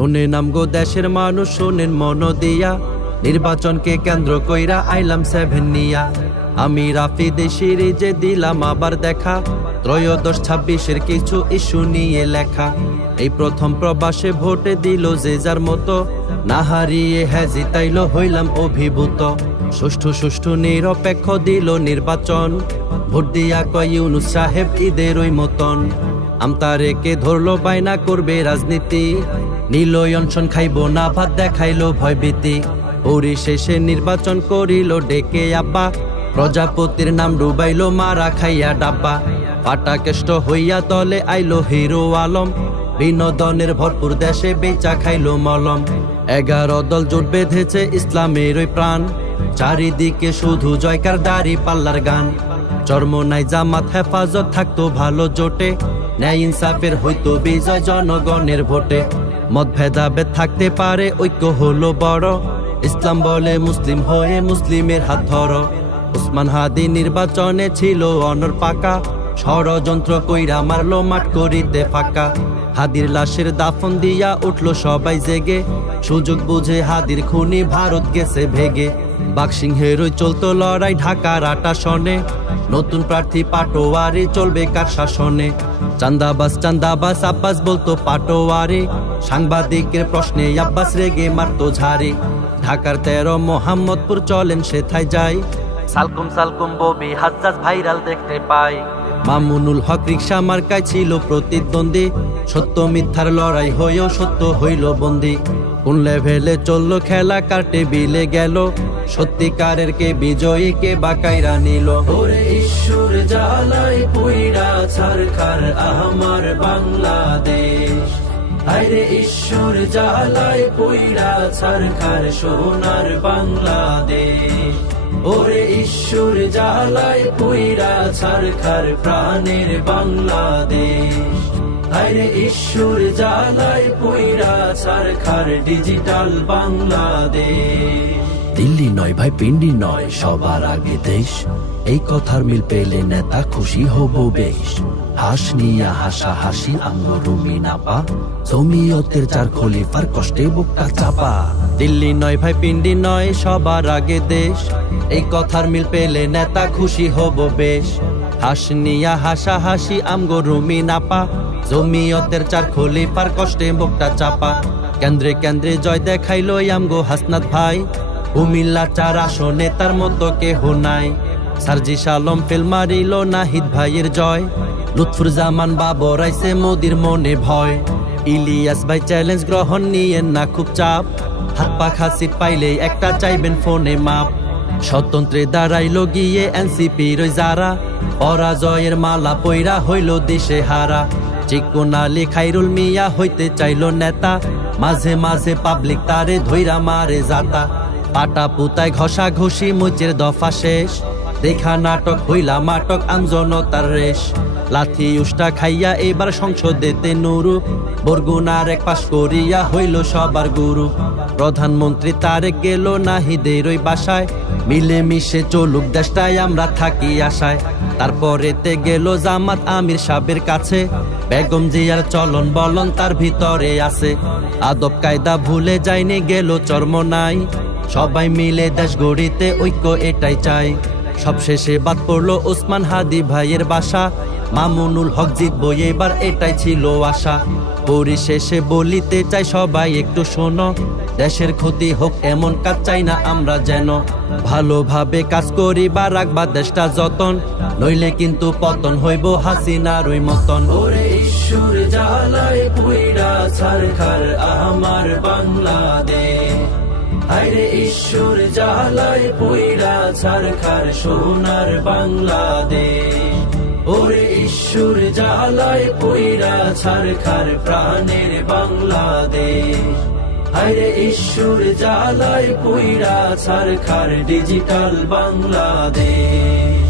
শোনে নামগো দেশের মানুষ, শোনেন মন দিয়া, নির্বাচনকে কেন্দ্র কইরা আইলাম 7 নিয়া। আমি রাফি দেশির যে দিলাম আবার দেখা, 13-26-এর কিছু ইস্যু নিয়ে লেখা। এই প্রথম প্রবাসে ভোটে দিল যে যার মতো, না হারিয়ে জিতাইল হইলাম অভিভূত। সুষ্ঠু নিরপেক্ষ দিল নির্বাচন, ভোট দিয়া কয় ইউনূস সাহেব ঈদের ওই মতন। আমতারেকে ধরলো বাইনা করবে রাজনীতি, নিল অনশন খাইব না ভাত দেখাইলো ভয়ভীতি। পরিশেষে নির্বাচন করিল ডেকে আব্বা, প্রজাপতির নাম ডুবাইলো মারা খাইয়া ডাব্বা। পাটা কেষ্ট হইয়া দলে আইলো হিরো আলম, বিনোদনের ভরপুর দেশে বেচা খাইলো মলম। 11 দল জোট বেঁধেছে ইসলামের ওই প্রাণ, চারিদিকে শুধু জয়কার দাড়ি পাল্লার গান। চরমোনাই জামাত হেফাজত থাকতো ভালো জোটে, ন্যায় ইনসাফের হইতো বিজয় জনগণের ভোটে। মত ভেদাভেদ থাকতে পারে, ঐক্য হলো বড়, ইসলাম বলে মুসলিম হয়ে মুসলিমের হাত ধরো। ওসমান হাদি নির্বাচনে ছিল অনর পাকা, ষড়যন্ত্র কইরা মারলো মাঠ করিতে ফাঁকা। হাদির লাশের দাফন দিয়া উঠলো সবাই জেগে, সুযোগ বুঝে হাদির খুনি ভারত গেছে ভেগে। বাকসিংহের ওই চলতো লড়াই ঢাকার 8 আসনে, নতুন প্রার্থী পাটোয়ারি চলবে কার শাসনে। চান্দাবাজ আব্বাস বলতো পাটোয়ারি, সাংবাদিকের প্রশ্নে আব্বাস রেগে মারতো ঝাড়ি। ঢাকার 13 মোহাম্মদপুর চলেন সেথায় যাই, সালকুম ববি হাজ্জাজ ভাইরাল দেখতে পাই। মামুনুল হক রিকশা মার্কায় ছিল প্রতিদ্বন্দ্বী, সত্য মিথ্যার লড়াই হয়েও সত্য হইল বন্দী। কোন লেভেলে চললো খেলা, কার টেবিলে গেল, সত্যিকারের কে বিজয়ী কে বাকাইরা নিল। ওরে ঈশ্বর জালাই পুইরা ছারখার আমার বাংলাদেশ, আরে ঈশ্বর জালাই পুইরা ছারখার সোনার বাংলাদেশ। ওরে ঈশ্বর জালাই পুইরা ছারখার প্রাণের বাংলাদেশ, আরে ঈশ্বর জালাই পুইরা ছারখার ডিজিটাল বাংলাদেশ। দিল্লি নয় ভাই পিন্ডি নয়, সবার আগে দেশ, এই কথার মিল পেলে নেতা খুশি হব বেশ। হাস নিয়া হাসা হাসি আঙ্গুরুমি নাপা, জমিয়তের 4 খলিফার কষ্টে বুকটা চাপা। দিল্লি নয় ভাই পিন্ডি নয়, সবার আগে দেশ, এই কথার মিল পেলে নেতা খুশি হব বেশ। হাস নিয়া হাসা হাসি আমগরুমি নাপা, জমিয়তের 4 খলিফার কষ্টে বুকটা চাপা। কেন্দ্রে কেন্দ্রে জয় দেখাইলো আমগো হাসনাত ভাই, কুমিল্লা 4 আসনে তার মতো কেহ নাই। সার্জিস আলম ফেল মারিল নাহিদ ভাইয়ের জয়, লুৎফুর জামান বাবর আইছে মোদির মনে ভয়। ইলিয়াস ভাই চ্যালেঞ্জ গ্রহণ নিয়েন না খুব চাপ, হাত পাখা সিট পাইলে একটা চাইবেন ফোনে মাপ। স্বতন্ত্রে দাঁড়াইলো গিয়ে এনসিপির ওই যারা, পরাজয়ের মালা পইরা হইল দেশে হারা। চিকন আলী খাইরুল মিয়া হইতে চাইল নেতা, মাঝে মাঝে পাবলিক তারে ধইরা মারে জাতা। পাটা পুতায় ঘষা ঘষি মুচের দফা শেষ, দেখা নাটক হইলা মাটক আমজনতার রেশ। লাথি উষ্টা খাইয়া এবার সংসদেতে নুরু, বরগুনার 1 পাশ করিয়া হইল সবার গুরু। প্রধানমন্ত্রী তারেক গেল নাহিদের ওই বাসায়, মিলে মিশে চলুক দেশটায় আমরা থাকি আশায়। তারপরেতে গেল জামাত আমির সাহেবের কাছে, বেগম জিয়ার চলন বলন তার ভিতরে আছে। আদব কায়দা ভুলে যায়নি গেল চরমোনাই, সবাই মিলে দেশ গড়িতে ঐক্য এটাই চাই। সবশেষে বাদ পড়লো ওসমান হাদি ভাইয়ের বাসা, মামুনুল হক জিতবো এবার এটাই ছিল আশা। পরিশেষে বলিতে চাই সবাই একটু শোনো, দেশের ক্ষতি হোক এমন কাজ চাই না আমরা যেন। ভালোভাবে কাজ করি বা রাখবা দেশটা যতন, নইলে কিন্তু পতন হইব হাসিনার ওই মতন। ওরে ঈশ্বর জালাই পুইরা ছারখার আমার বাংলাদেশ, আরে ঈশ্বর জালাই পুইরা ছারখার সোনার বাংলাদেশ। ওরে ঈশ্বর জালাই পুইরা ছারখার প্রাণের বাংলাদেশ, আরে ঈশ্বর জালাই পুইরা ছারখার ডিজিটাল বাংলাদেশ।